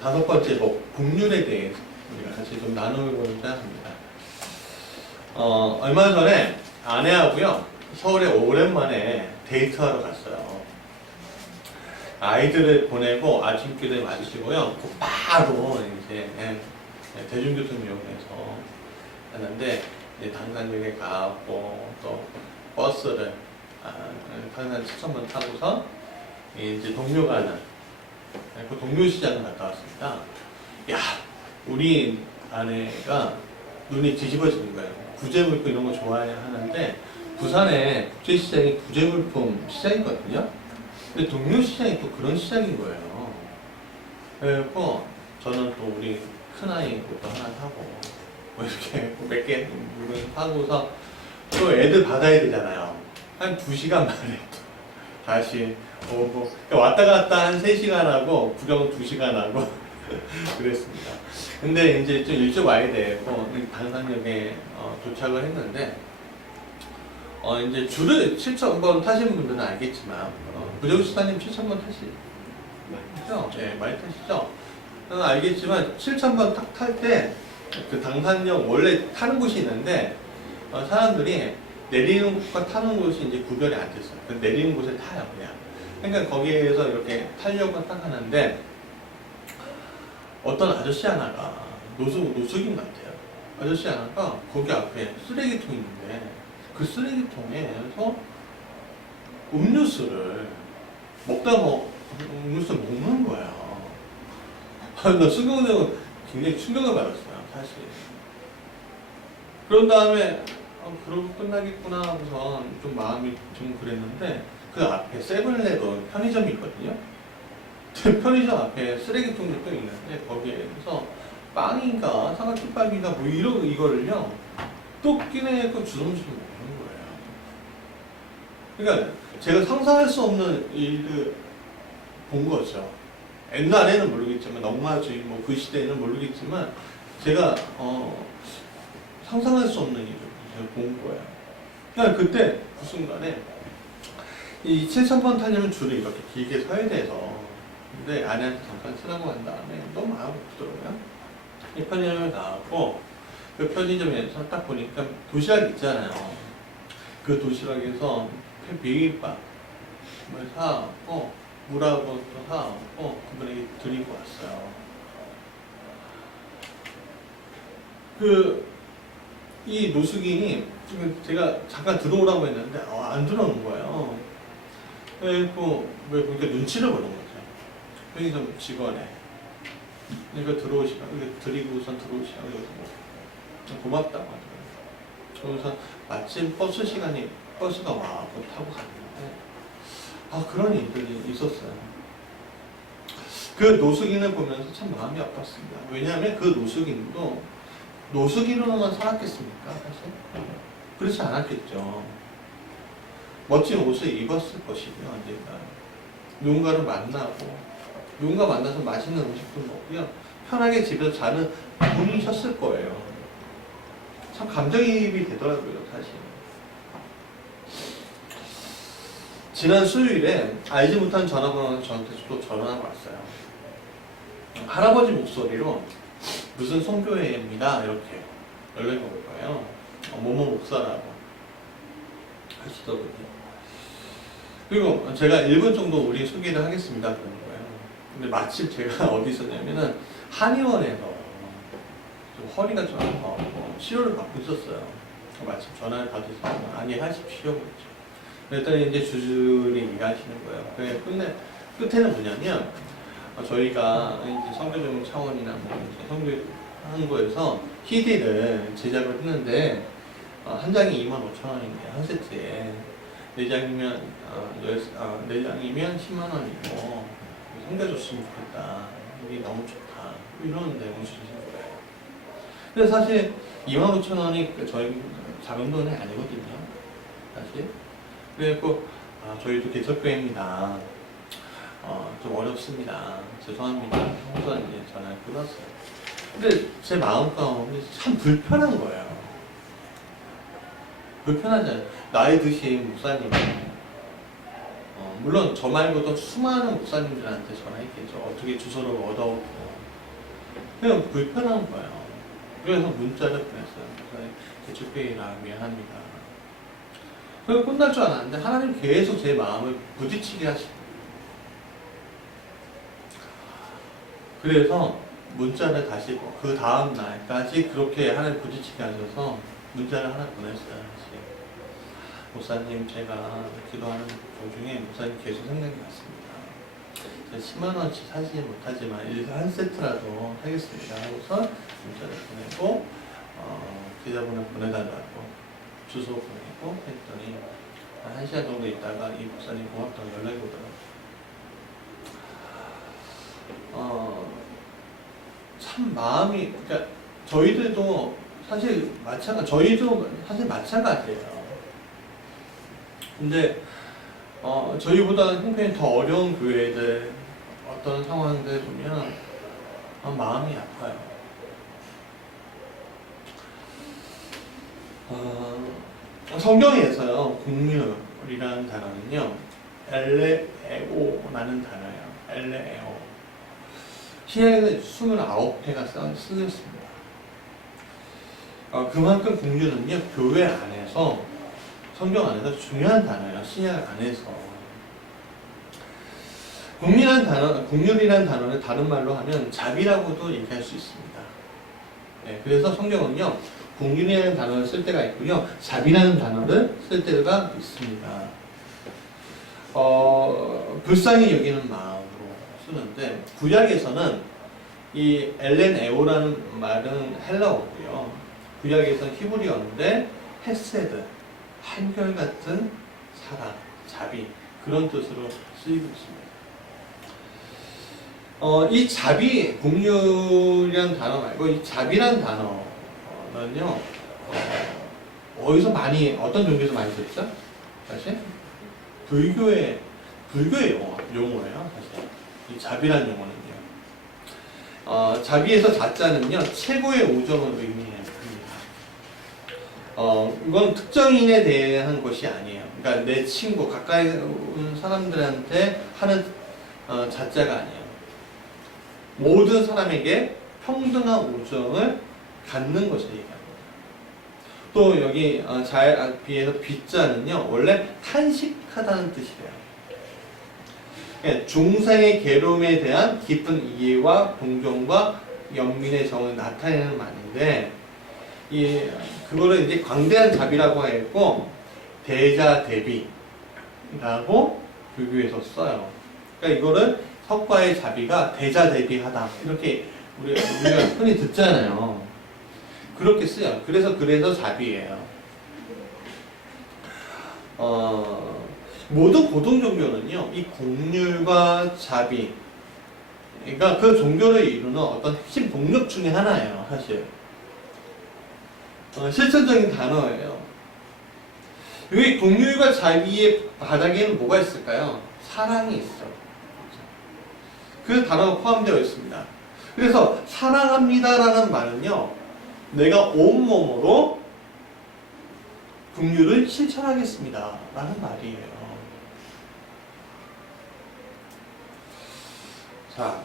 다섯 번째 복률에 대해서 우리가 같이 좀 나눠보고자 합니다. 얼마 전에 아내하고요, 서울에 오랜만에 데이트하러 갔어요. 아이들을 보내고 아침길에 마치고요, 바로 이제 대중교통 이용해서 갔는데, 당산역에 가고 또 버스를 당산 시청만 타고서 이제 동묘 가는 그 동묘시장을 갔다 왔습니다. 야, 우리 아내가 눈이 뒤집어지는 거예요. 구제물품 이런 거 좋아해야 하는데 부산에 국제시장이 구제물품 시장이거든요. 근데 동묘시장이 또 그런 시장인 거예요. 그래서 저는 또 우리 큰아이 것도 하나 사고 뭐 이렇게 몇 개 하고서 또 애들 받아야 되잖아요. 한 2시간 만에 또 다시 오고 왔다 갔다 한 3시간 하고 구경 2시간 하고 그랬습니다. 근데 이제 좀 일찍 와야 되고 당산역에 도착을 했는데 이제 줄을 7,000번 타시는 분들은 알겠지만 부정수사님 7,000번 타시죠? 네, 많이 타시죠? 저는 알겠지만 7,000번 딱 탈 때 그 당산역 원래 타는 곳이 있는데 사람들이 내리는 곳과 타는 곳이 이제 구별이 안 됐어요. 내리는 곳에 타요, 그냥. 그러니까 거기에서 이렇게 타려고 딱 하는데 어떤 아저씨 하나가 노숙인 같아요. 아저씨 하나가 거기 앞에 쓰레기통이 있는데 그 쓰레기통에서 음료수를 음료수를 먹는 거야. 나 순간적으로 굉장히 충격을 받았어요, 사실. 그런 다음에 그러고 끝나겠구나 하고서 좀 마음이 좀 그랬는데 그 앞에 세븐일레븐 편의점이 있거든요. 편의점 앞에 쓰레기통이 또 있는데 거기에서 빵인가 사각김밥인가 뭐 이거를요 또 끼내고 주섬주섬 먹는 거예요. 그러니까 제가 상상할 수 없는 일을 본 거죠. 옛날에는 모르겠지만 넉마주의 뭐 그 시대에는 모르겠지만 제가 상상할 수 없는 일을 본 거예요. 그러니까 그때 그 순간에 이 7,000번 타려면 줄을 이렇게 길게 서야 돼서 근데 아내한테 잠깐 쓰라고 한 다음에 너무 마음이 아프더라고요. 이 편의점에 가고 그 편의점에서 딱 보니까 도시락 있잖아요. 그 도시락에서 비빔밥을 사고 물하고 또 사고 그분에게 드리고 왔어요. 이 노숙인이 제가 잠깐 들어오라고 했는데 안 들어오는 거예요. 그래서 왜 그러니까 눈치를 보는 거죠. 편의점 직원에. 그러니까 들어오시라. 드리고 우선 들어오시라. 그래서 뭐 고맙다고 하더라고요. 그래서 마침 버스가 와서 타고 갔는데 그런 일들이 있었어요. 그 노숙인을 보면서 참 마음이 아팠습니다. 왜냐하면 그 노숙인도 노숙인으로만 살았겠습니까? 사실? 그렇지 않았겠죠. 멋진 옷을 입었을 것이고요, 언젠가. 누군가를 누군가 만나서 맛있는 음식도 먹고요. 편하게 집에서 자는 분이셨을 거예요. 참 감정이입이 되더라고요, 사실. 지난 수요일에 알지 못한 전화번호는 저한테 또 전화가 왔어요. 할아버지 목소리로 무슨 성교회입니다 이렇게 연락이 올 거예요. 뭐뭐 목사라고 하시더군요. 그리고 제가 1분 정도 우리 소개를 하겠습니다 그런 거예요. 근데 마침 제가 어디 있었냐면은 한의원에서 좀 허리가 좀 아파서 치료를 받고 있었어요. 마침 전화를 받으셔서 안녕하십시오 그랬죠. 그랬더니 이제 주줄이 일하시는 거예요. 그게 끝에는 뭐냐면 저희가 이제 성교조명 차원이나 뭐 성교하는 거에서 CD를 제작을 했는데 한 장이 25,000원인데 한 세트에 4장이면 10장이면 100,000원이고 성교줬으면 좋겠다. 이게 너무 좋다. 이런 내용을 주신 거예요. 근데 사실 25,000원이 저희 작은 돈이 아니거든요. 사실. 그래서 저희도 개척교회입니다. 좀 어렵습니다. 죄송합니다. 하고서 이제 전화를 끊었어요. 근데 제 마음가짐이 참 불편한 거예요. 불편하잖아요. 나이 드신 목사님. 물론 저 말고도 수많은 목사님들한테 전화했겠죠. 어떻게 주소를 얻어오고 그냥 불편한 거예요. 그래서 문자를 보냈어요. 대축회의라 미안합니다. 그리고 끝날 줄 알았는데 하나님 계속 제 마음을 부딪히게 하시고, 그래서 문자를 다시 그 다음 날까지 그렇게 하나님 부딪히게 하셔서 문자를 하나 보냈어요. 다시. 목사님, 제가 기도하는 도중에 목사님 계속 생각이 났습니다. 10만 원치 사지 못하지만 이렇게 한 세트라도 하겠습니다 하고서 문자를 보내고 계좌번호 보내달라고 주소 보내고 했더니 한 시간 정도 있다가 이 목사님 고맙다고 연락이 오더라고요. 참 마음이, 그러니까 저희들도 사실 마찬가지예요. 근데 저희보다 형편이 더 어려운 교회들 어떤 상황들 보면 마음이 아파요. 성경에서요, 국률이라는 단어는요, 엘레에오라는 단어예요. 엘레에오. 시에는 29회가 쓰였습니다. 그만큼 국률은요, 교회 안에서, 성경 안에서 중요한 단어예요. 신약 안에서. 국률이라는 단어를 다른 말로 하면 자비라고도 얘기할 수 있습니다. 네, 그래서 성경은요, 국률이라는 단어를 쓸 때가 있고요, 자비라는 단어를 쓸 때가 있습니다. 불쌍히 여기는 마음으로 쓰는데, 구약에서는 이 엘렌에오라는 말은 헬라어고요. 구약에서는 히브리어인데 헤세드, 한결같은 사랑, 자비, 그런 뜻으로 쓰이고 있습니다. 이 자비, 공유라는 단어 말고 이 자비라는 단어는요, 어디서 어떤 종교에서 많이 썼죠? 사실? 불교의 용어예요, 사실. 이 자비라는 용어는요. 자비에서 자자는요, 최고의 우정을 의미해요. 이건 특정인에 대한 것이 아니에요. 그러니까 내 친구, 가까이 온 사람들한테 하는 자자가 아니에요. 모든 사람에게 평등한 우정을 갖는 것을 얘기합니다. 또 여기 비에서 빗자는요, 원래 탄식하다는 뜻이래요. 그러니까 중생의 괴로움에 대한 깊은 이해와 동정과 연민의 정을 나타내는 말인데, 그거를 이제 광대한 자비라고 했고, 대자대비라고 불교에서 써요. 그러니까 이거를 석과의 자비가 대자대비하다, 이렇게 우리가 흔히 듣잖아요. 그렇게 쓰여요. 그래서 자비예요. 모든 고등 종교는요, 이 공률과 자비, 그러니까 그 종교를 이루는 어떤 핵심 동력 중에 하나예요, 사실. 실천적인 단어예요. 여기 공률과 자비의 바닥에는 뭐가 있을까요? 사랑이 있어. 그 단어가 포함되어 있습니다. 그래서 사랑합니다라는 말은요, 내가 온몸으로 긍휼을 실천하겠습니다 라는 말이에요. 자,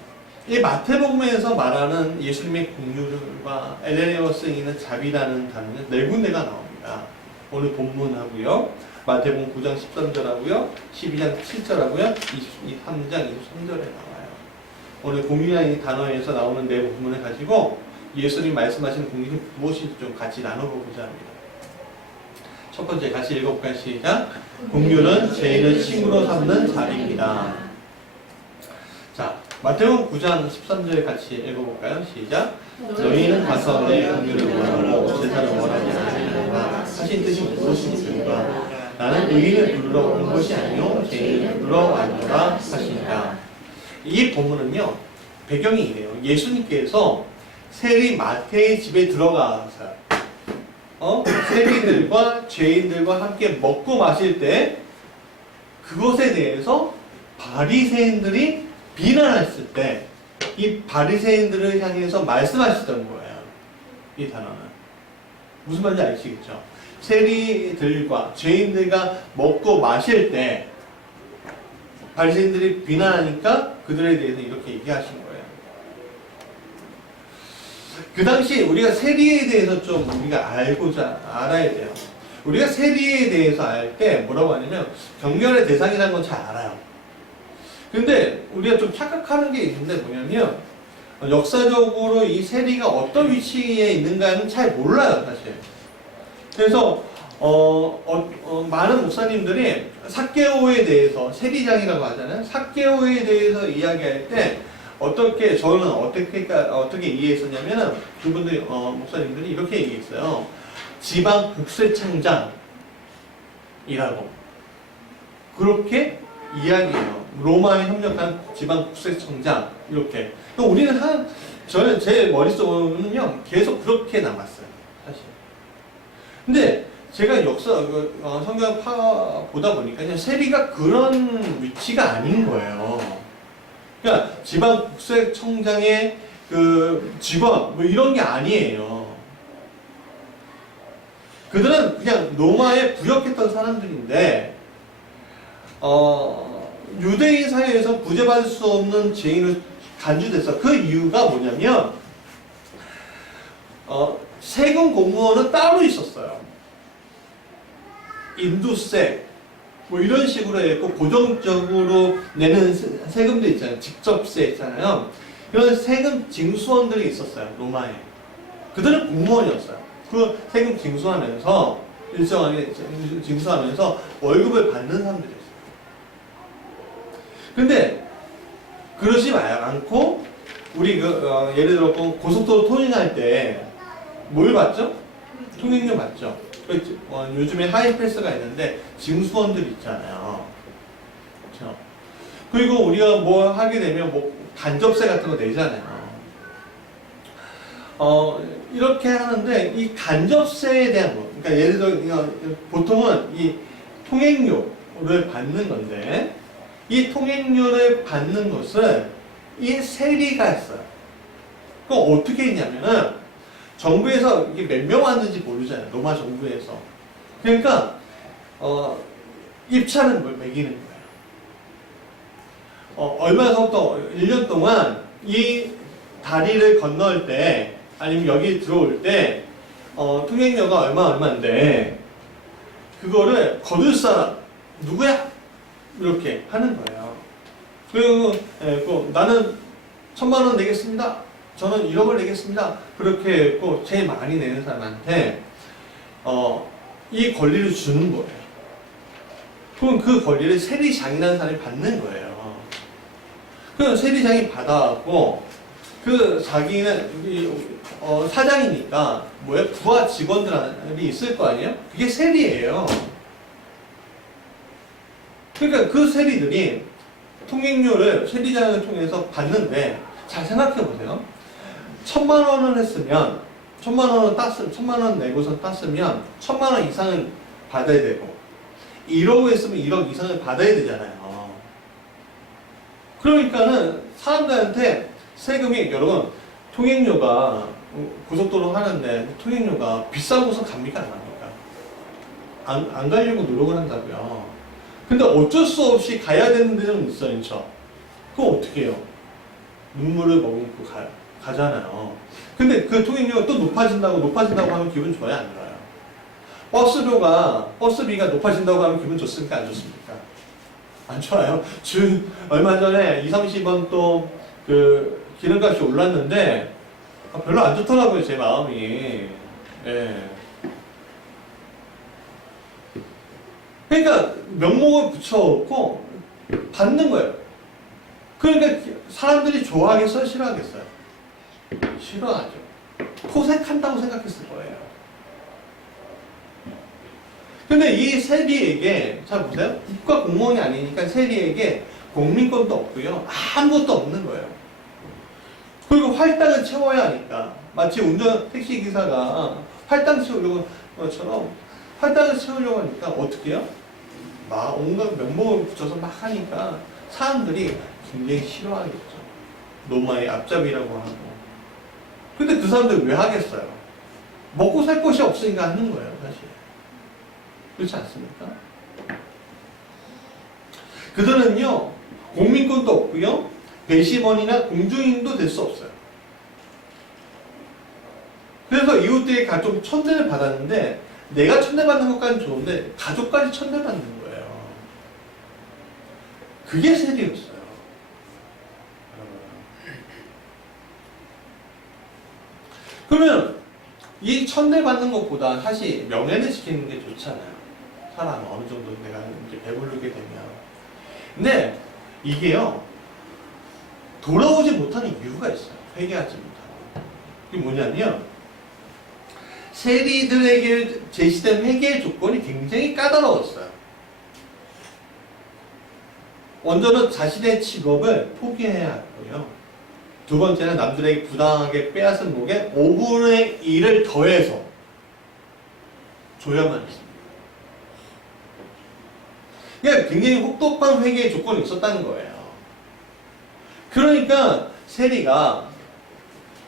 이 마태복음에서 말하는 예수님의 긍휼과 엘레네어 쓰이는 자비라는 단어는 네 군데가 나옵니다. 오늘 본문하고요, 마태복음 9장 13절하고요, 12장 7절하고요, 23장 23절에 나와요. 오늘 긍휼이라는 단어에서 나오는 네 부분을 가지고 예수님 말씀하시는 긍휼이 무엇인지 좀 같이 나눠보고자 합니다. 첫 번째, 같이 읽어볼까요? 시작. 긍휼은 죄인을 친구로 삼는 자비입니다. 자, 마태복음 9장 13절 같이 읽어볼까요? 시작. 너희는 가서 내 긍휼을 원하고 제사를 원하지 않으니까 하신 뜻이 무엇이니까? 나는 의인을 부르러 온 것이 아니요 죄인을 부르러 왔노라 하시니라. 이 본문은요, 배경이 이래요. 예수님께서 세리 마태의 집에 들어가서 세리들과 죄인들과 함께 먹고 마실 때 그것에 대해서 바리새인들이 비난했을 때 이 바리새인들을 향해서 말씀하시던 거예요. 이 단어는 무슨 말인지 아시겠죠? 세리들과 죄인들과 먹고 마실 때 바리새인들이 비난하니까 그들에 대해서 이렇게 얘기하신 거예요. 그 당시 우리가 세리에 대해서 좀 우리가 알아야 돼요. 우리가 세리에 대해서 알 때 뭐라고 하냐면 경멸의 대상이라는 건 잘 알아요. 근데 우리가 좀 착각하는 게 있는데 뭐냐면 역사적으로 이 세리가 어떤 위치에 있는가는 잘 몰라요, 사실. 그래서 많은 목사님들이 삭개오에 대해서 세리장이라고 하잖아요. 삭개오에 대해서 이야기할 때 저는 어떻게 이해했었냐면은 그분들 목사님들이 이렇게 얘기했어요. 지방 국세청장이라고 그렇게 이야기해요. 로마에 협력한 지방 국세청장 이렇게. 우리는 저는 제 머릿속으로는요 계속 그렇게 남았어요, 사실. 근데 제가 성경 보다 보니까 그냥 세리가 그런 위치가 아닌 거예요. 그러니까 지방 국세청장의 그 직원 뭐 이런 게 아니에요. 그들은 그냥 로마에 부역했던 사람들인데 유대인 사회에서 구제받을 수 없는 죄인을 간주됐어. 그 이유가 뭐냐면 세금 공무원은 따로 있었어요. 인두세 뭐 이런 식으로 했고 고정적으로 내는 세금도 있잖아요. 직접세 있잖아요. 그런 세금 징수원들이 있었어요. 로마에. 그들은 공무원이었어요. 그 세금 징수하면서 일정하게 징수하면서 월급을 받는 사람들이었어요. 근데 그러지 않고 우리 예를 들어 고속도로 토닝할 때 뭘 받죠? 통행료 받죠. 요즘에 하이패스가 있는데 징수원들 있잖아요. 그렇죠? 그리고 우리가 뭐 하게 되면 뭐 간접세 같은 거 내잖아요. 이렇게 하는데 이 간접세에 대한 거, 그러니까 예를 들어 보통은 이 통행료를 받는 건데 이 통행료를 받는 것을 이 세리가 했어요. 그럼 어떻게 했냐면은 정부에서 이게 몇 명 왔는지 모르잖아요. 로마 정부에서. 그러니까 입찰은 뭘 매기는 거예요. 얼마서부터 1년 동안 이 다리를 건널 때 아니면 여기 들어올 때 통행료가 얼마인데 그거를 거둘 사람 누구야? 이렇게 하는 거예요. 그리고 나는 1,000,000원 내겠습니다. 저는 1억을 내겠습니다. 그렇게 했고 제일 많이 내는 사람한테 이 권리를 주는 거예요. 그럼 그 권리를 세리장이라는 사람이 받는 거예요. 그 세리장이 받아갖고 그 자기는 사장이니까 부하 직원들이 있을 거 아니에요? 그게 세리예요. 그러니까 그 세리들이 통행료를 세리장을 통해서 받는데 잘 생각해 보세요. 1,000,000원을 했으면 1,000,000원 내고서 땄으면 1,000,000원 이상은 받아야 되고 1억 했으면 1억 이상을 받아야 되잖아요. 그러니까는 사람들한테 세금이 여러분 통행료가 고속도로 하는데 통행료가 비싼 곳은 갑니까 안 갑니까? 안 가려고 노력을 한다고요. 근데 어쩔 수 없이 가야 되는 데는 있어요. 그거 어떻게 해요? 눈물을 머금고 가잖아요. 근데 그 통행료가 또 높아진다고 하면 기분 좋아요? 안 좋아요? 버스비가 높아진다고 하면 기분 좋습니까? 안 좋습니까? 안 좋아요. 얼마 전에 20-30원 또 기름값이 올랐는데 별로 안 좋더라고요, 제 마음이. 예. 그러니까 명목을 붙여놓고 받는 거예요. 그러니까 사람들이 좋아하겠어요? 싫어하겠어요? 싫어하죠. 토색한다고 생각했을 거예요. 근데 이 세리에게, 잘 보세요. 국가 공무원이 아니니까 세리에게 공민권도 없고요. 아무것도 없는 거예요. 그리고 할당을 채워야 하니까. 마치 택시기사가 할당 채우려고 것처럼 할당을 채우려고 하니까 어떻게 해요? 막 온갖 명목을 붙여서 막 하니까 사람들이 굉장히 싫어하겠죠. 로마의 앞잡이라고 하고. 근데 그 사람들 왜 하겠어요? 먹고 살 것이 없으니까 하는 거예요, 사실. 그렇지 않습니까? 그들은요, 공민권도 없고요, 배심원이나 공주인도 될 수 없어요. 그래서 이웃들이 각종 천대를 받았는데 내가 천대받는 것까지는 좋은데 가족까지 천대받는 거예요. 그게 세리였어요. 그러면 이 천대받는 것보다 사실 명예를 지키는 게 좋잖아요. 사람 어느 정도 내가 이제 배부르게 되면. 근데 이게요, 돌아오지 못하는 이유가 있어요. 회개하지 못하고. 그게 뭐냐면, 세리들에게 제시된 회개의 조건이 굉장히 까다로웠어요. 먼저는 자신의 직업을 포기해야 하고요. 두 번째는 남들에게 부당하게 빼앗은 목에 5분의 1을 더해서 줘야만 했습니다. 그러니까 굉장히 혹독한 회개의 조건이 있었다는 거예요. 그러니까 세리가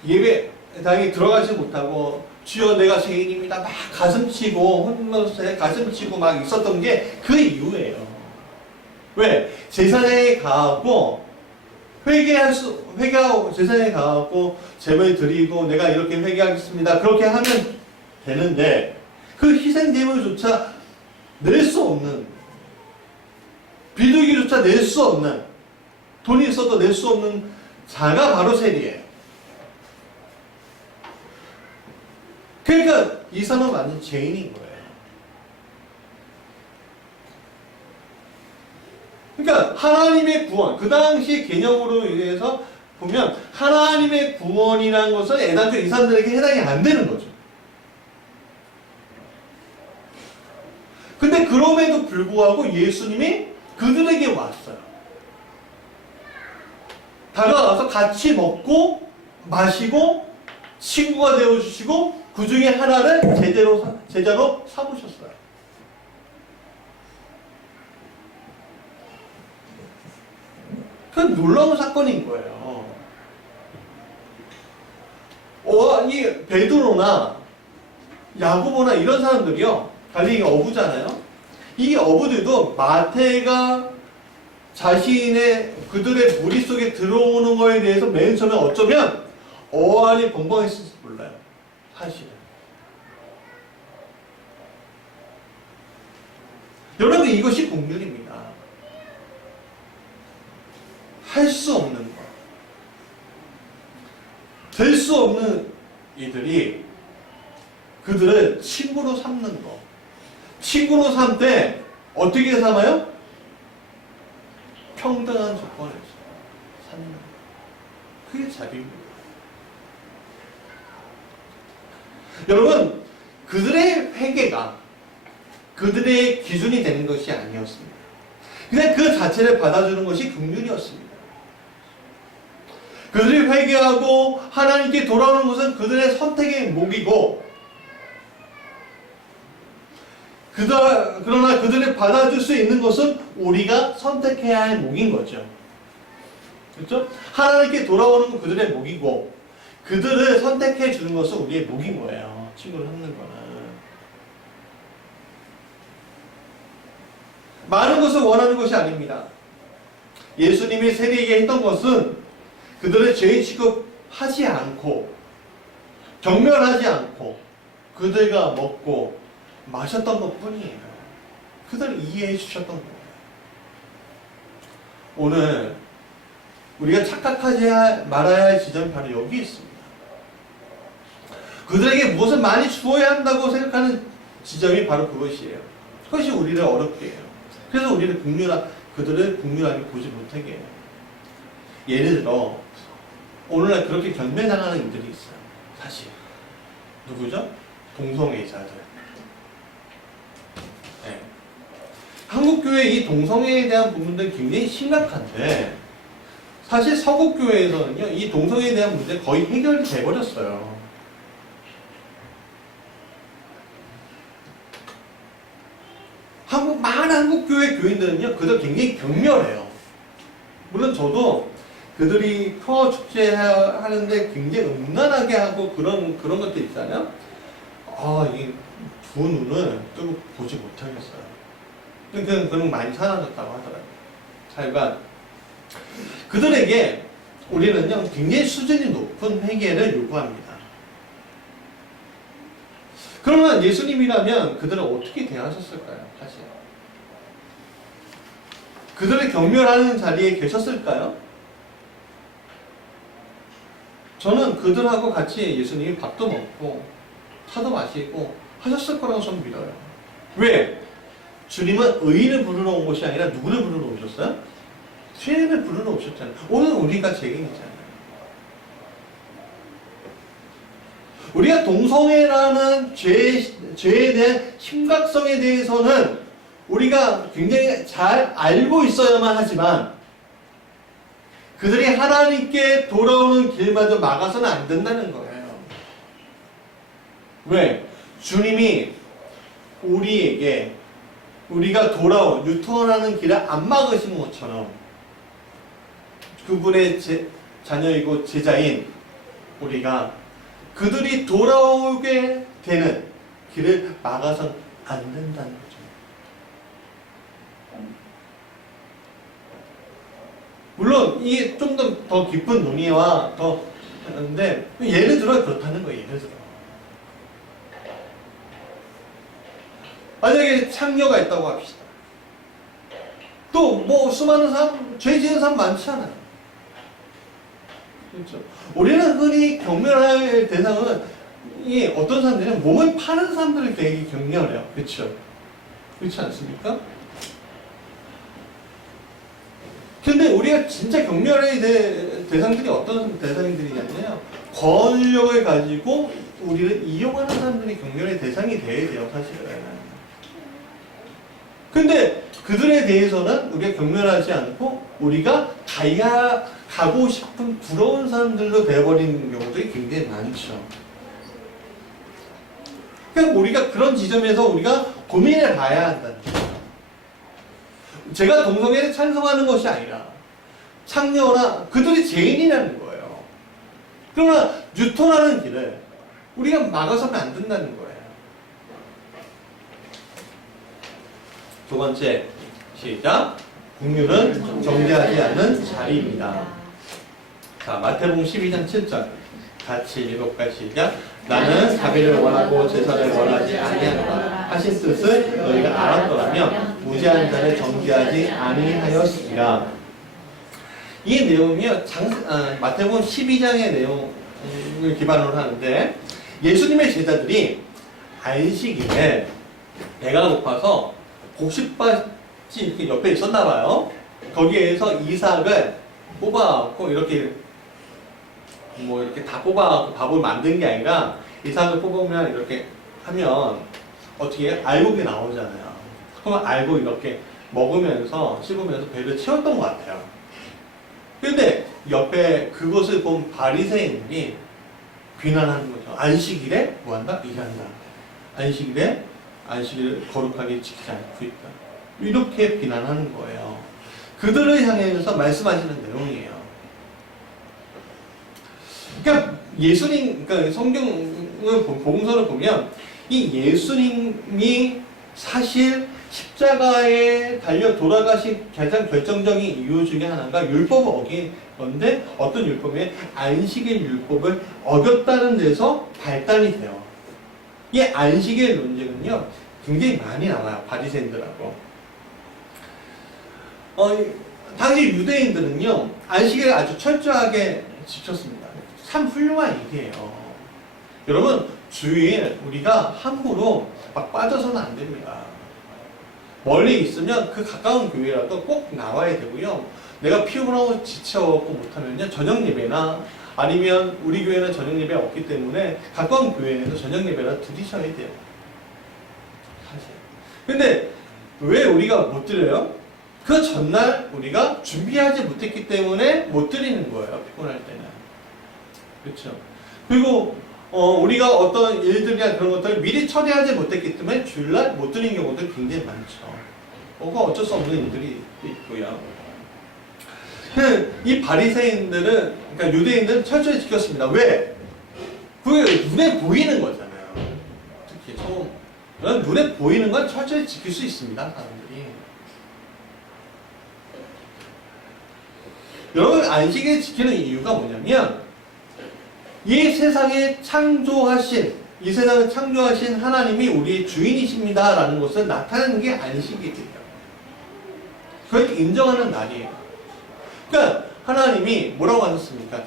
예배당에 들어가지 못하고 주여 내가 죄인입니다 막 가슴치고 혼면서 가슴치고 막 있었던 게 그 이유예요. 왜? 제사장에 가고 회개하고 제사장에 가고 제물 드리고 내가 이렇게 회개하겠습니다. 그렇게 하면 되는데 그 희생 제물조차 낼 수 없는, 비둘기조차 낼 수 없는, 돈이 있어도 낼 수 없는 자가 바로 세리예요. 그러니까 이 사람은 완전 죄인인 거예요. 그러니까 하나님의 구원, 그 당시 개념으로 의해서 보면 하나님의 구원이라는 것은 애당초 이 사람들에게 해당이 안 되는 거죠. 근데 그럼에도 불구하고 예수님이 그들에게 왔어요. 다가와서 같이 먹고 마시고 친구가 되어주시고 그 중에 하나를 제자로 삼으셨어요. 그건 놀라운 사건인 거예요. 이 베드로나 야고보나 이런 사람들이요, 달리 어부잖아요. 이 어부들도 마태가 자신의 그들의 무리 속에 들어오는 거에 대해서 맨 처음에 어쩌면 어안이 벙벙했을지 몰라요. 사실은. 여러분, 이것이 공률입니다. 할 수 없는 것, 될 수 없는 이들이 그들을 친구로 삼는 것. 친구로 삼 때 어떻게 삼아요? 평등한 조건에서 삼는 것. 그게 자비입니다. 여러분, 그들의 회개가 그들의 기준이 되는 것이 아니었습니다. 그냥 그 자체를 받아주는 것이 긍휼이었습니다. 그들이 회개하고 하나님께 돌아오는 것은 그들의 선택의 목이고, 그러나 그들을 받아줄 수 있는 것은 우리가 선택해야 할 목인 거죠. 그렇죠? 하나님께 돌아오는 건 그들의 목이고, 그들을 선택해 주는 것은 우리의 목인 거예요. 친구를 삼는 거는. 많은 것을 원하는 것이 아닙니다. 예수님이 세리에게 했던 것은 그들의 죄인 취급하지 않고 경멸하지 않고 그들과 먹고 마셨던 것 뿐이에요. 그들을 이해해 주셨던 거예요. 오늘 우리가 착각하지 말아야 할 지점이 바로 여기 있습니다. 그들에게 무엇을 많이 주어야 한다고 생각하는 지점이 바로 그것이에요. 그것이 우리를 어렵게 해요. 그래서 우리는 그들을 긍휼하게 보지 못하게 해요. 예를 들어 오늘날 그렇게 견매당하는 이들이 있어요. 사실 누구죠? 동성애자들. 네. 한국교회 이 동성애에 대한 부분들은 굉장히 심각한데 사실 서구교회에서는요, 이 동성애에 대한 문제 거의 해결이 돼버렸어요. 많은 한국교회 교인들은요, 그들 굉장히 경멸해요. 물론 저도 그들이 표 축제 하는데 굉장히 음란하게 하고 그런 것들 있잖아요. 이 두 눈을 뜨고 보지 못하겠어요. 그런 많이 사라졌다고 하더라고요. 하여간 그들에게 우리는요, 굉장히 수준이 높은 회개를 요구합니다. 그러면 예수님이라면 그들을 어떻게 대하셨을까요? 사실 그들을 경멸하는 자리에 계셨을까요? 저는 그들하고 같이 예수님이 밥도 먹고 차도 마시고 하셨을 거라고 저는 믿어요. 왜? 주님은 의인을 부르러 온 것이 아니라 누구를 부르러 오셨어요? 죄인을 부르러 오셨잖아요. 오늘 우리가 죄인이잖아요. 우리가 동성애라는 죄에 대한 심각성에 대해서는 우리가 굉장히 잘 알고 있어야만 하지만 그들이 하나님께 돌아오는 길마저 막아서는 안 된다는 거예요. 왜? 주님이 우리에게 우리가 돌아온 유턴하는 길을 안 막으신 것처럼 그분의 자녀이고 제자인 우리가 그들이 돌아오게 되는 길을 막아서는 안 된다는 거죠. 물론 이게 좀 더 깊은 논의와 더 하는데 예를 들어 그렇다는 거예요. 예를 들어 만약에 창녀가 있다고 합시다. 또 뭐 수많은 사람 죄 지은 사람 많잖아요. 그렇죠. 우리는 흔히 경멸할 대상은 이 어떤 사람들은 몸을 파는 사람들을 되게 경멸해요. 그렇죠. 그렇지 않습니까? 근데 우리가 진짜 경멸해야 될 대상들이 어떤 대상들이냐면요. 권력을 가지고 우리를 이용하는 사람들이 경멸의 대상이 돼야 돼요, 사실은. 근데 그들에 대해서는 우리가 경멸하지 않고 우리가 가고 싶은 부러운 사람들로 돼버리는 경우들이 굉장히 많죠. 그러니까 우리가 그런 지점에서 우리가 고민해 봐야 한다는 거예요. 제가 동성애를 찬성하는 것이 아니라 창녀나 그들이 죄인이라는 거예요. 그러나 유턴하는 길을 우리가 막아서는 안 된다는 거예요. 두 번째, 시작. 국률은 정죄하지 않는 자리입니다. 자, 마태복음 12장 7절 같이 읽어볼까요? 시작. 나는 자비를 원하고 제사를 원하지 아니하노라 하신 뜻을 너희가 알았더라면 무죄한 자를 정죄하지 아니하였으리라. 이 내용이요, 마태복음 12장의 내용을 기반으로 하는데 예수님의 제자들이 안식일에 배가 고파서 곡식밭이 이렇게 옆에 있었나 봐요. 거기에서 이삭을 뽑아갖고 이렇게 다 뽑아갖고 밥을 만든 게 아니라 이삭을 뽑으면 이렇게 하면 어떻게 알곡이 나오잖아요. 그러면 알고 이렇게 먹으면서 씹으면서 배를 채웠던 것 같아요. 근데 옆에 그것을 본 바리새인들이 비난하는 거죠. 안식일에 뭐한다? 일한다. 안식일을 거룩하게 지키지 않고 있다. 이렇게 비난하는 거예요. 그들을 향해서 말씀하시는 내용이에요. 그러니까 그러니까 성경을 복음서를 보면 이 예수님이 사실 십자가에 달려 돌아가신 가장 결정적인 이유 중에 하나가 율법을 어긴 건데 어떤 율법에 안식일 율법을 어겼다는 데서 발단이 돼요. 이 안식일 논쟁은요 굉장히 많이 나와요. 바리새인들하고. 당시 유대인들은요 안식일을 아주 철저하게 지켰습니다. 참 훌륭한 일이에요. 여러분 주일 우리가 함부로 막 빠져서는 안 됩니다. 멀리 있으면 그 가까운 교회라도 꼭 나와야 되고요. 내가 피곤하고 지쳐갖고 못하면요 저녁 예배나 아니면 우리 교회는 저녁 예배 없기 때문에 가까운 교회에서 저녁 예배를 드리셔야 돼요. 사실. 근데 왜 우리가 못 드려요? 그 전날 우리가 준비하지 못했기 때문에 못 드리는 거예요. 피곤할 때는. 그렇죠. 그리고 우리가 어떤 일들이나 그런 것들을 미리 처리하지 못했기 때문에 주일날 못 드리는 경우들이 굉장히 많죠. 그거 어쩔 수 없는 일들이 있고요. 이 바리새인들은, 그러니까 유대인들은 철저히 지켰습니다. 왜? 그게 눈에 보이는 거잖아요. 특히 처음. 눈에 보이는 건 철저히 지킬 수 있습니다, 사람들이. 여러분, 안식일 지키는 이유가 뭐냐면, 이 세상에 창조하신 이 세상을 창조하신 하나님이 우리의 주인이십니다 라는 것을 나타내는 게 안식일이에요. 그걸 인정하는 날이에요. 그러니까 하나님이 뭐라고 하셨습니까?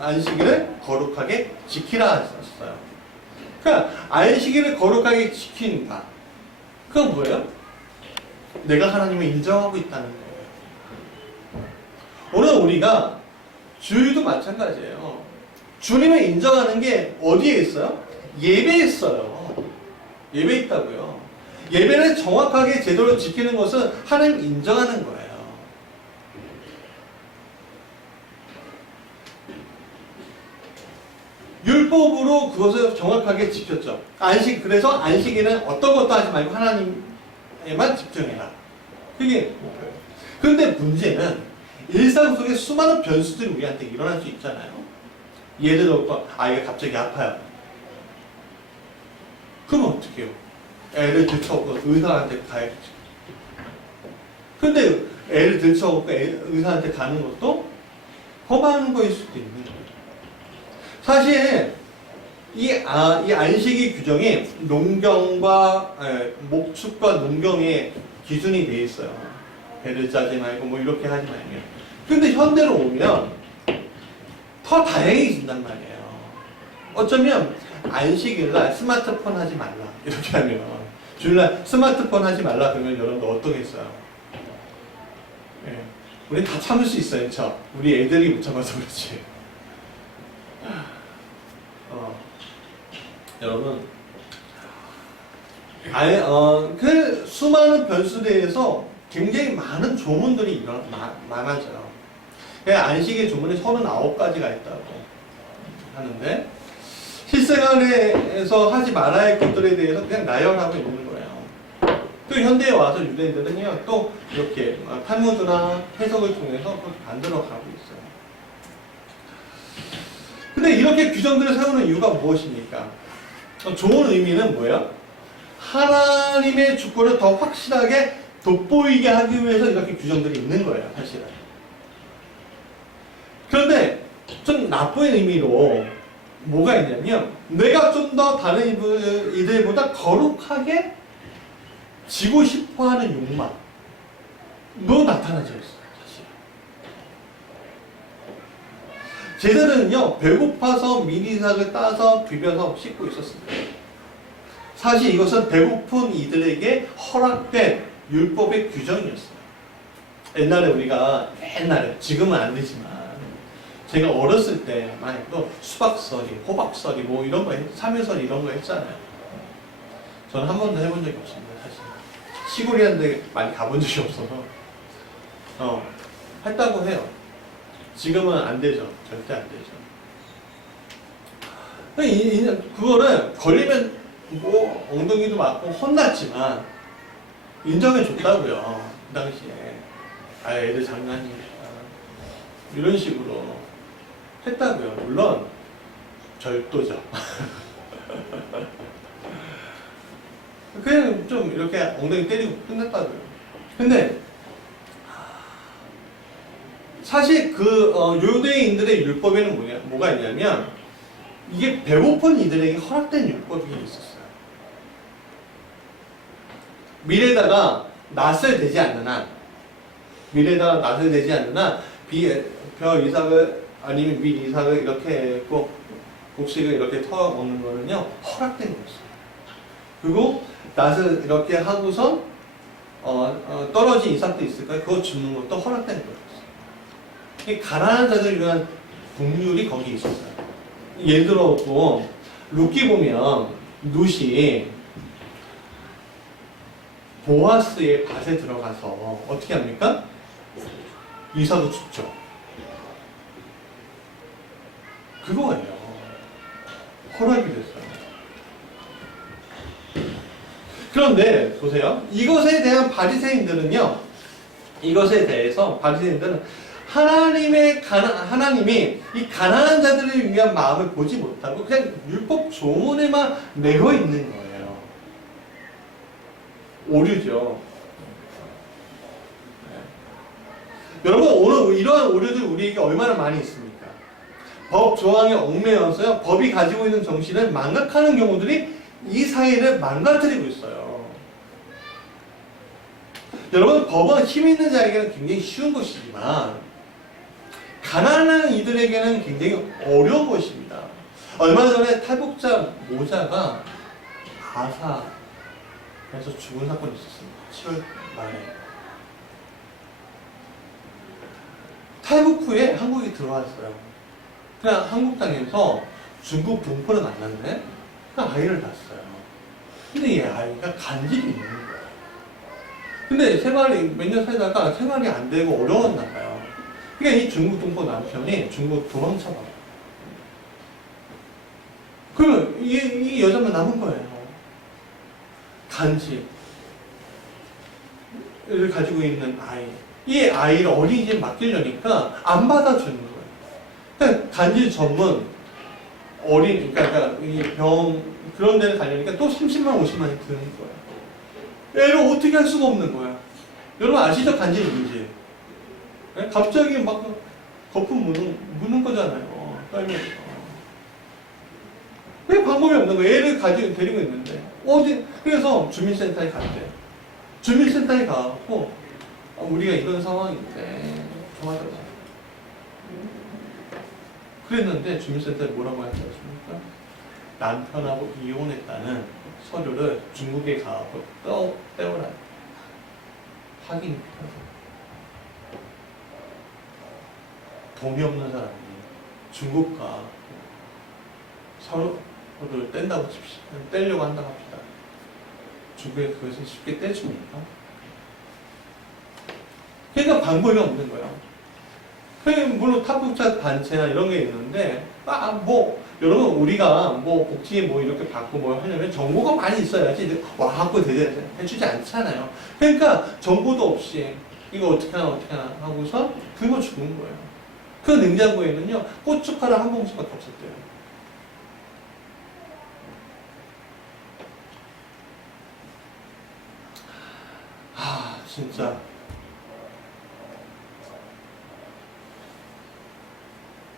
안식일을 거룩하게 지키라 하셨어요. 그러니까 안식일을 거룩하게 지킨다. 그건 뭐예요? 내가 하나님을 인정하고 있다는 거예요. 오늘 우리가 주일도 마찬가지예요. 주님을 인정하는 게 어디에 있어요? 예배에 있어요. 예배에 있다고요. 예배를 정확하게 제대로 지키는 것은 하나님 인정하는 거예요. 율법으로 그것을 정확하게 지켰죠. 그래서 안식일은 어떤 것도 하지 말고 하나님에만 집중해라. 그게 목표예요. 그런데 문제는 일상 속에 수많은 변수들이 우리한테 일어날 수 있잖아요. 예를 들어, 아이가 갑자기 아파요. 그럼 어떻게 해요? 애를 들쳐오고 의사한테 가야겠죠. 근데 애를 들쳐오고 의사한테 가는 것도 험한 거일 수도 있는 거예요. 사실 이 안식일 규정이 농경과 목축과 농경의 기준이 돼 있어요. 배를 짜지 말고 뭐 이렇게 하지 말면. 근데 현대로 오면 더 다양해진단 말이에요. 어쩌면 안식일날 스마트폰 하지 말라 이렇게 하면, 주일날 스마트폰 하지 말라 그러면 여러분들 어떠겠어요? 예. 우리 다 참을 수 있어요. 그렇죠? 우리 애들이 못 참아서 그렇지. 여러분, 그 수많은 변수대에서 굉장히 많은 조문들이 많아져요. 안식의 조문이 39가지가 있다고 하는데, 실생활에서 하지 말아야 할 것들에 대해서 그냥 나열하고 있는 거예요. 또 현대에 와서 유대인들은요, 또 이렇게 탈무드나 해석을 통해서 만들어가고 있어요. 근데 이렇게 규정들을 세우는 이유가 무엇입니까? 좋은 의미는 뭐예요? 하나님의 주권을 더 확실하게 돋보이게 하기 위해서 이렇게 규정들이 있는 거예요, 사실은. 그런데 좀 나쁜 의미로 뭐가 있냐면, 내가 좀 더 다른 이들보다 거룩하게 지고 싶어 하는 욕망도 나타나져 있어요, 사실. 제자들은요, 배고파서 미리삭을 따서 비벼서 씻고 있었습니다. 사실 이것은 배고픈 이들에게 허락된 율법의 규정이었어요. 옛날에 지금은 안 되지만, 제가 어렸을 때만 해도 수박서리, 호박서리, 뭐 이런 거, 참외서리 이런 거 했잖아요. 저는 한 번도 해본 적이 없습니다, 사실. 시골이라는데 많이 가본 적이 없어서. 했다고 해요. 지금은 안 되죠. 절대 안 되죠. 그거를 걸리면 뭐 엉덩이도 맞고 혼났지만 인정해 줬다고요. 그 당시에. 애들 장난이야. 이런 식으로 했다고요. 물론 절도죠. 그냥 좀 이렇게 엉덩이 때리고 끝냈다고요. 근데 사실 유대인들의 율법에는 뭐가 있냐면, 이게 배고픈 이들에게 허락된 율법이 있었어요. 미래다가 낫을 대지 않는 한, 벼 이삭을 아니면 밀 이삭을 이렇게 했고 곡식을 이렇게 터 먹는 거는요, 허락된 거였어요. 그리고 낫을 이렇게 하고선 떨어진 이삭도 있을까요? 그거 줍는 것도 허락된 거였어요. 가난한 자들을 위한 국률이 거기 있었어요. 예를 들어 룻기 보면 룻이 보아스의 밭에 들어가서 어떻게 합니까? 이삭을 줍죠. 그거예요. 허락이 됐어요. 그런데 보세요. 이것에 대해서 바리새인들은 하나님이 이 가난한 자들을 위한 마음을 보지 못하고 그냥 율법 조문에만 매여 있는 거예요. 오류죠. 네. 여러분, 오늘 이러한 오류들 우리에게 얼마나 많이 있습니까? 법 조항에 얽매여서요. 법이 가지고 있는 정신을 망각하는 경우들이 이 사회를 망가뜨리고 있어요. 여러분, 법은 힘 있는 자에게는 굉장히 쉬운 것이지만 가난한 이들에게는 굉장히 어려운 것입니다. 얼마 전에 탈북자 모자가 가사에서 죽은 사건이 있었습니다. 7월 말에. 탈북 후에 한국에 들어왔어요. 그냥 한국 땅에서 중국 동포를 만났는데 그냥 아이를 낳았어요. 근데 이 아이가 간질이 있는 거예요. 근데 생활이 몇 년 살다가 생활이 안 되고 어려웠나 봐요. 그러니까 이 중국 동포 남편이 중국 도망쳐가요. 그러면 이 여자만 남은 거예요. 간질을 가지고 있는 아이. 이 아이를 어린이집에 맡기려니까 안 받아주는 거예요. 그러니까 간질 전문 그러니까 이 병 그런 데를 가려니까 또 30만 50만이 드는 거예요. 애를 어떻게 할 수가 없는 거야. 여러분 아시죠? 간질 문제. 갑자기 막 거품 무는 거잖아요. 떨면서. 왜 방법이 없는 거예요? 애를 데리고 있는데. 그래서 주민센터에 갔대요. 주민센터에 가고 우리가 이런 상황인데 도와달라고. 그랬는데 주민센터에 뭐라고 하셨습니까? 남편하고 이혼했다는 서류를 중국에 가고 떼오라. 확인이 필요하다. 돈이 없는 사람이 중국과 서로를 떼려고 한다고 합시다. 중국에 그것을 쉽게 떼줍니까? 그러니까 방법이 없는 거예요. 물론 탈북자 단체나 이런 게 있는데, 여러분, 우리가 복지 이렇게 받고 하려면 정보가 많이 있어야지, 와갖고 해주지 않잖아요. 그러니까, 정보도 없이, 이거 어떻게 하나 하고서 굶어 죽은 거예요. 그 냉장고에는요, 고춧가루 한 봉지밖에 없었대요. 진짜.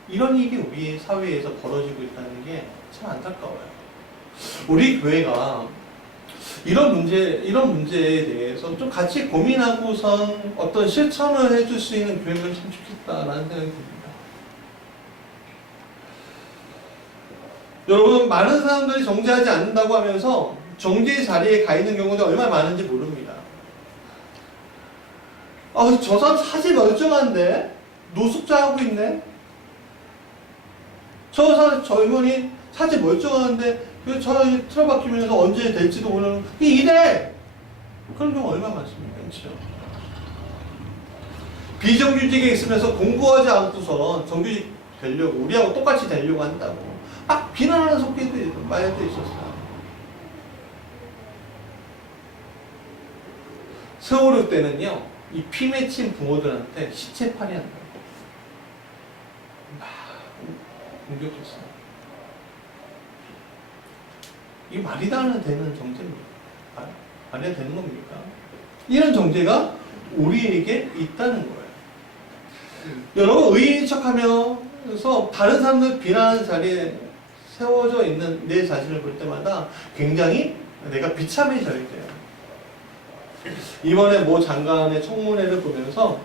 이런 일이 우리 사회에서 벌어지고 있다는 게 참 안타까워요. 우리 교회가 이런 문제에 대해서 좀 같이 고민하고선 어떤 실천을 해줄 수 있는 교회면 참 좋겠다라는 생각이 듭니다. 여러분, 많은 사람들이 정죄하지 않는다고 하면서 정죄의 자리에 가 있는 경우도 얼마나 많은지 모릅니다. 저 사람 사지 멀쩡한데? 노숙자하고 있네? 저 사람 젊은이 사지 멀쩡한데 저 틀어박히면서 언제 될지도 모르는 이래! 그런 경우 얼마나 많습니까? 그렇죠? 비정규직에 있으면서 공부하지 않고서 정규직 되려고 우리하고 똑같이 되려고 한다고 비난하는 속기도 말도 있었어요. 세월호 때는요, 이 피 맺힌 부모들한테 시체팔이 한다고 공격했어요. 이게 말이 되는 정제입니까? 말이 되는 겁니까? 이런 정제가 우리에게 있다는 거예요. 여러분, 의인인 척하면서 다른 사람들 비난하는 자리에 세워져 있는 내 자신을 볼 때마다 굉장히 내가 비참해져야 돼요. 이번에 모 장관의 청문회를 보면서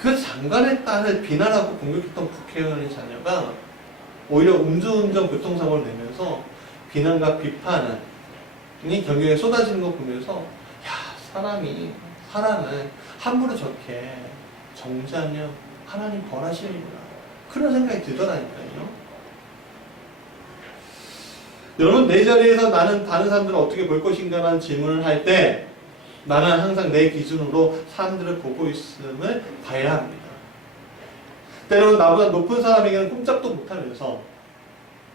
그 장관의 딸을 비난하고 공격했던 국회의원의 자녀가 오히려 음주운전 교통사고를 내면서 비난과 비판이 경경에 쏟아지는 거 보면서 사람을 함부로 저렇게 정죄하면 하나님 벌하시는구나, 그런 생각이 들더라니까요. 여러분, 내 자리에서 나는 다른 사람들을 어떻게 볼 것인가 라는 질문을 할 때 나는 항상 내 기준으로 사람들을 보고 있음을 봐야 합니다. 때로는 나보다 높은 사람에게는 꼼짝도 못하면서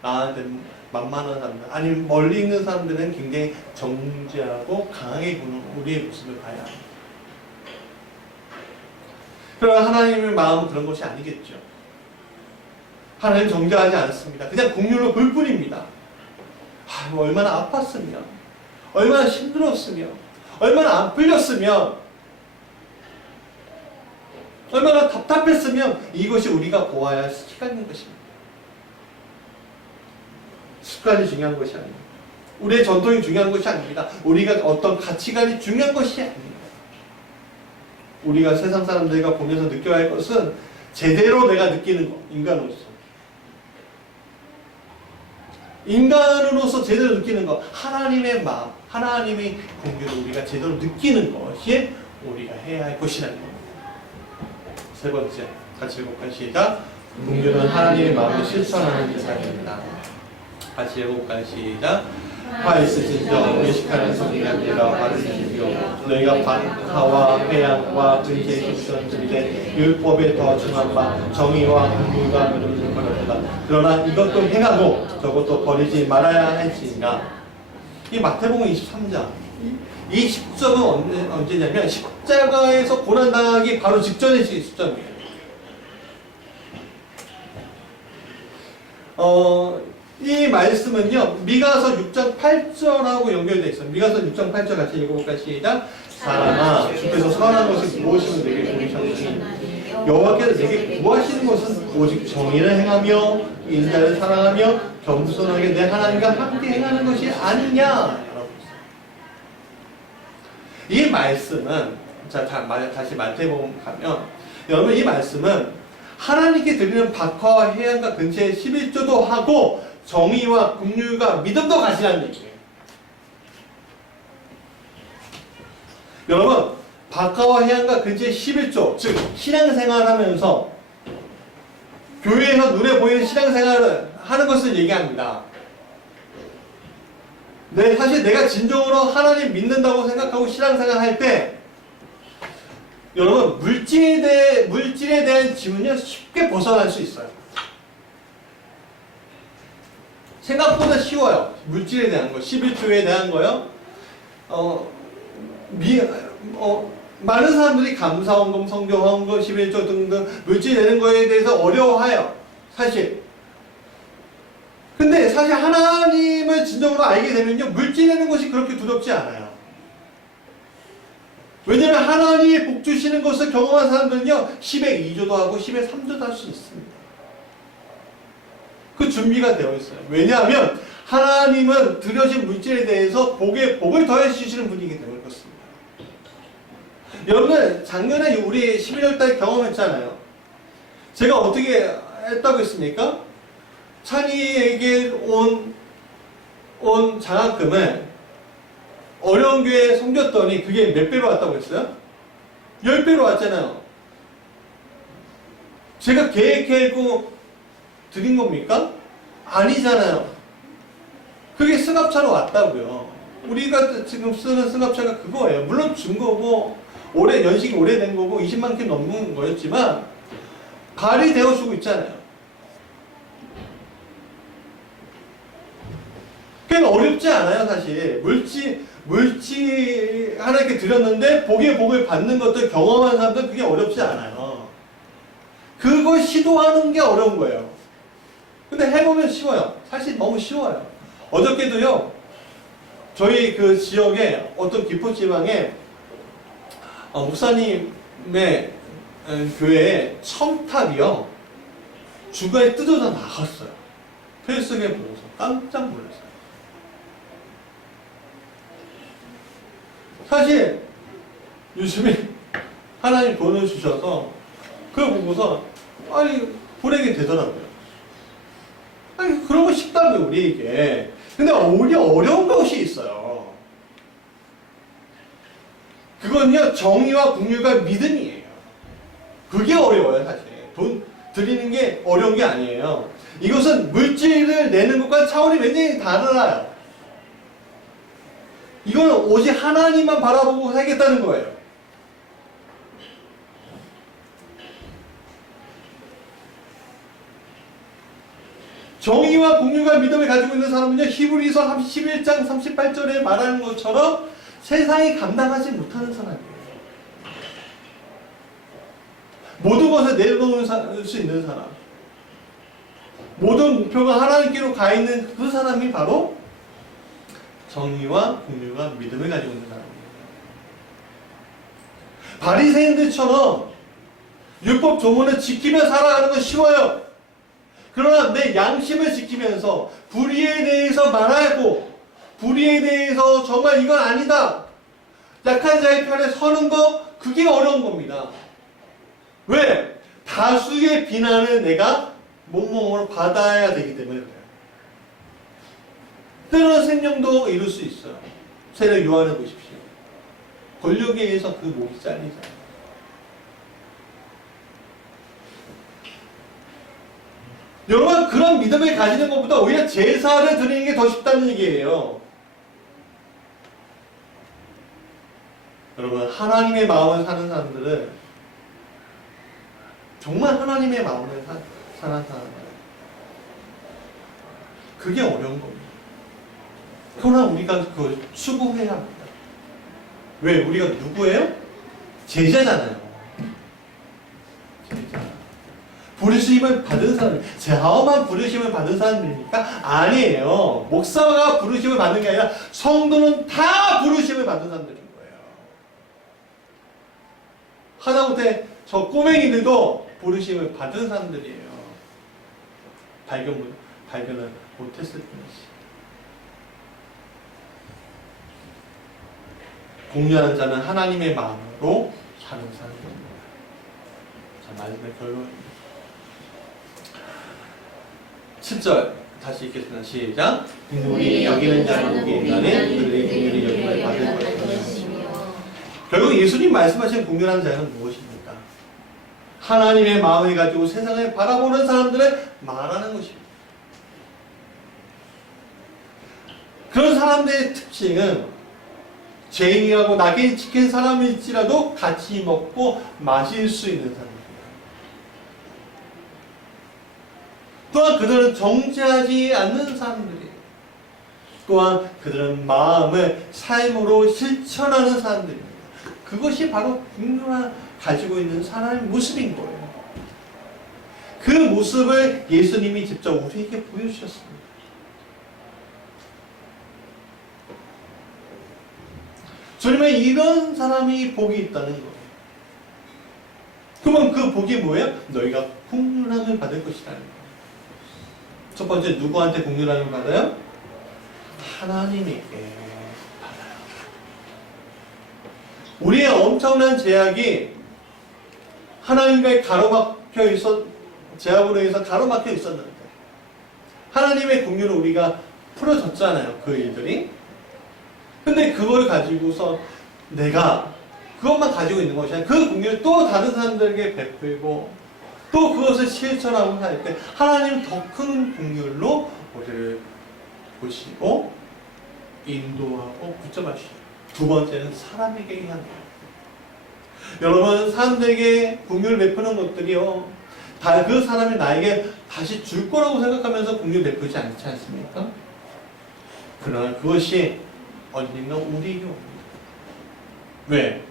나한테 만만한 사람들, 아니면 멀리 있는 사람들은 굉장히 정죄하고 강하게 보는 우리의 모습을 봐야 합니다. 그러나 하나님의 마음은 그런 것이 아니겠죠. 하나님 정죄하지 않습니다. 그냥 긍휼로 볼 뿐입니다. 얼마나 아팠으면, 얼마나 힘들었으면, 얼마나 안 풀렸으면, 얼마나 답답했으면 이것이 우리가 보아야 할 시간인 것입니다. 습관이 중요한 것이 아닙니다. 우리의 전통이 중요한 것이 아닙니다. 우리가 어떤 가치관이 중요한 것이 아닙니다. 우리가 세상 사람들과 보면서 느껴야 할 것은 제대로 내가 느끼는 것, 인간으로서 제대로 느끼는 것, 하나님의 마음, 하나님의 공개를 우리가 제대로 느끼는 것이 우리가 해야 할 것이라는 겁니다. 세 번째, 같이 해볼까요? 시작. 공개는 하나님의 마음을 실천하는 대상입니다. 같이 해볼까요? 시작. 화 있으신저 의식하는 성이 아니라 화를 주시며 너희가 박하와 회양과 근세의 실천들이되 율법에 더 중한 바 정의와 긍휼과 믿음을 버렸다. 그러나 이것도 행하고 저것도 버리지 말아야 할지니라. 이 마태복음 23장 이 10점은 언제냐면 십자가에서 고난당하기 바로 직전의 시점이에요. 이 말씀은요, 미가서 6장 8절하고 연결되어 있어요. 미가서 6장 8절 같이 읽어볼까요? 시작. 사람아, 주께서 선한 것을 무엇이면 내게 보이셨으니 여호와께서 내게 구하시는 것은 오직 정의를 행하며 인자를 사랑하며 겸손하게 내 하나님과 함께 행하는 것이 아니냐. 이 말씀은, 자, 다시 마태복음 가면, 여러분 이 말씀은 하나님께 드리는 박화와 해양과 근처에 11조도 하고 정의와 긍휼과 믿음도 가시라는 얘기예요. 여러분, 박하와 해양과 근처에 11조, 즉 신앙생활 하면서 교회에서 눈에 보이는 신앙생활을 하는 것을 얘기합니다. 사실 내가 진정으로 하나님 믿는다고 생각하고 신앙생활 할 때 여러분 물질에 대한 지문이 쉽게 벗어날 수 있어요. 생각보다 쉬워요. 물질에 대한 거, 11조에 대한 거요. 많은 사람들이 감사원금, 성경헌금, 11조 등등 물질 내는 거에 대해서 어려워해요. 사실. 근데 사실 하나님을 진정으로 알게 되면요, 물질 내는 것이 그렇게 두렵지 않아요. 왜냐하면 하나님이 복 주시는 것을 경험한 사람들은요, 10의 2조도 하고 10의 3조도 할 수 있습니다. 그 준비가 되어 있어요. 왜냐하면 하나님은 드려진 물질에 대해서 복에 복을 더해 주시는 분이기 때문에 그렇습니다. 여러분, 작년에 우리 11월달 경험했잖아요. 제가 어떻게 했다고 했습니까? 찬이에게 온 장학금을 어려운 교회에 섬겼더니 그게 몇 배로 왔다고 했어요? 10배로 왔잖아요. 제가 계획하고 드린 겁니까? 아니잖아요. 그게 승합차로 왔다고요. 우리가 지금 쓰는 승합차가 그거예요. 물론 준 거고 연식이 오래된 거고 20만 킬로 넘는 거였지만 발이 되어주고 있잖아요. 그냥 어렵지 않아요. 사실 물질 하나님께 드렸는데 복의 복을 받는 것들 경험한 사람들은 그게 어렵지 않아요. 그걸 시도하는 게 어려운 거예요. 근데 해보면 쉬워요. 사실 너무 쉬워요. 어저께도요, 저희 그 지역에 어떤 기포지방에 목사님의 교회에 첨탑이요, 중간에 뜯어져 나갔어요. 페이스북에 보고서 깜짝 놀랐어요. 사실 요즘에 하나님 돈을 주셔서 그걸 보고서 보내게 되더라고요. 그런 거 쉽다고요, 우리에게. 근데 오히려 어려운 것이 있어요. 그건요, 정의와 긍휼과 믿음이에요. 그게 어려워요, 사실. 돈 드리는 게 어려운 게 아니에요. 이것은 물질을 내는 것과 차원이 굉장히 달라요. 이건 오직 하나님만 바라보고 살겠다는 거예요. 정의와 긍휼과 믿음을 가지고 있는 사람은요, 히브리서 11장 38절에 말하는 것처럼 세상이 감당하지 못하는 사람이에요. 모든 것을 내려놓을 수 있는 사람, 모든 목표가 하나님께로 가 있는 그 사람이 바로 정의와 긍휼과 믿음을 가지고 있는 사람입니다. 바리새인들처럼 율법 조문을 지키며 살아가는 건 쉬워요. 그러나 내 양심을 지키면서 불의에 대해서 말하고 불의에 대해서 정말 이건 아니다. 약한 자의 편에 서는 거 그게 어려운 겁니다. 왜? 다수의 비난을 내가 몸몸으로 받아야 되기 때문에 그래요. 때로는 생명도 이룰 수 있어요. 세례 요한을 보십시오. 권력에 의해서 그 목이 잘리잖아요. 여러분 그런 믿음을 가지는 것보다 오히려 제사를 드리는 게 더 쉽다는 얘기예요. 여러분 하나님의 마음을 사는 사람들은 정말 하나님의 마음을 사는 사람들 그게 어려운 겁니다. 그러나 우리가 그걸 수긍해야 합니다. 왜? 우리가 누구예요? 제자잖아요. 제자. 부르심을 받은 사람, 저만 부르심을 받은 사람입니까? 아니에요. 목사가 부르심을 받는 게 아니라 성도는 다 부르심을 받은 사람들인 거예요. 하다못해 저 꼬맹이들도 부르심을 받은 사람들이에요. 발견을 못했을 뿐이지. 공유하는 자는 하나님의 마음으로 사는 사람입니다. 자, 말씀의 결론입니다. 7절 다시 읽겠습니다. 시작. 국률이 여기는 자는 여기 인간은 그들의 국률이 여김을 받을 것이며. 결국 예수님 말씀하신 국률한 자는 무엇입니까? 하나님의 마음을 가지고 세상을 바라보는 사람들을 말하는 것입니다. 그런 사람들의 특징은 죄인이라고 낙인 찍힌 사람일지라도 같이 먹고 마실 수 있는 사람입니다. 또한 그들은 정죄하지 않는 사람들이에요. 또한 그들은 마음을 삶으로 실천하는 사람들입니다. 그것이 바로 국률을 가지고 있는 사람의 모습인 거예요. 그 모습을 예수님이 직접 우리에게 보여주셨습니다. 주님은 이런 사람이 복이 있다는 거예요. 그러면 그 복이 뭐예요? 너희가 국률함을 받을 것이라는 거예요. 첫 번째 누구한테 국률함을 받아요? 하나님에게 받아요. 우리의 엄청난 제약이 하나님과의 제약으로 인해서 가로막혀 있었는데 하나님의 국률을 우리가 풀어줬잖아요. 그 일들이. 근데 그걸 가지고서 내가 그것만 가지고 있는 것이 아니라 그 국률을 또 다른 사람들에게 베풀고 또 그것을 실천하고 살 때 하나님 더 큰 국률로 우리를 보시고 인도하고 붙잡아주시고 두 번째는 사람에게 의한 것. 여러분 사람들에게 국률을 베푸는 것들이요 다 그 사람이 나에게 다시 줄 거라고 생각하면서 국률을 베푸지 않지 않습니까? 그러나 그것이 언젠가 우리에게 옵니다. 왜?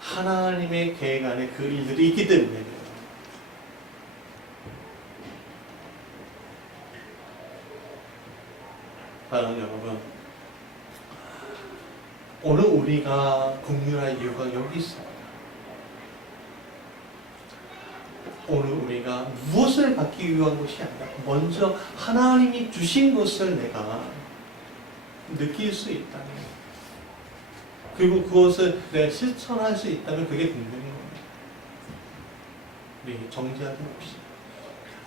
하나님의 계획 안에 그 일들이 있기 때문에 그래요. 사랑하는 여러분, 오늘 우리가 국률할 이유가 여기 있습니다. 오늘 우리가 무엇을 받기 위한 것이 아니라 먼저 하나님이 주신 것을 내가 느낄 수 있다면 그리고 그것을 내가 실천할 수 있다면 그게 국률인 겁니다. 우리 정지하지 맙시다.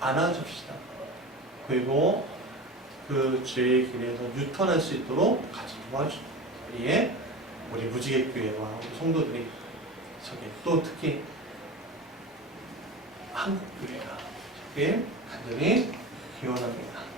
안아줍시다. 그리고 그 죄의 길에서 유턴할 수 있도록 같이 도와주는 우리의 우리 무지개교회와 우리 성도들이 저게 또 특히 한국교회가 저게 간절히 기원합니다.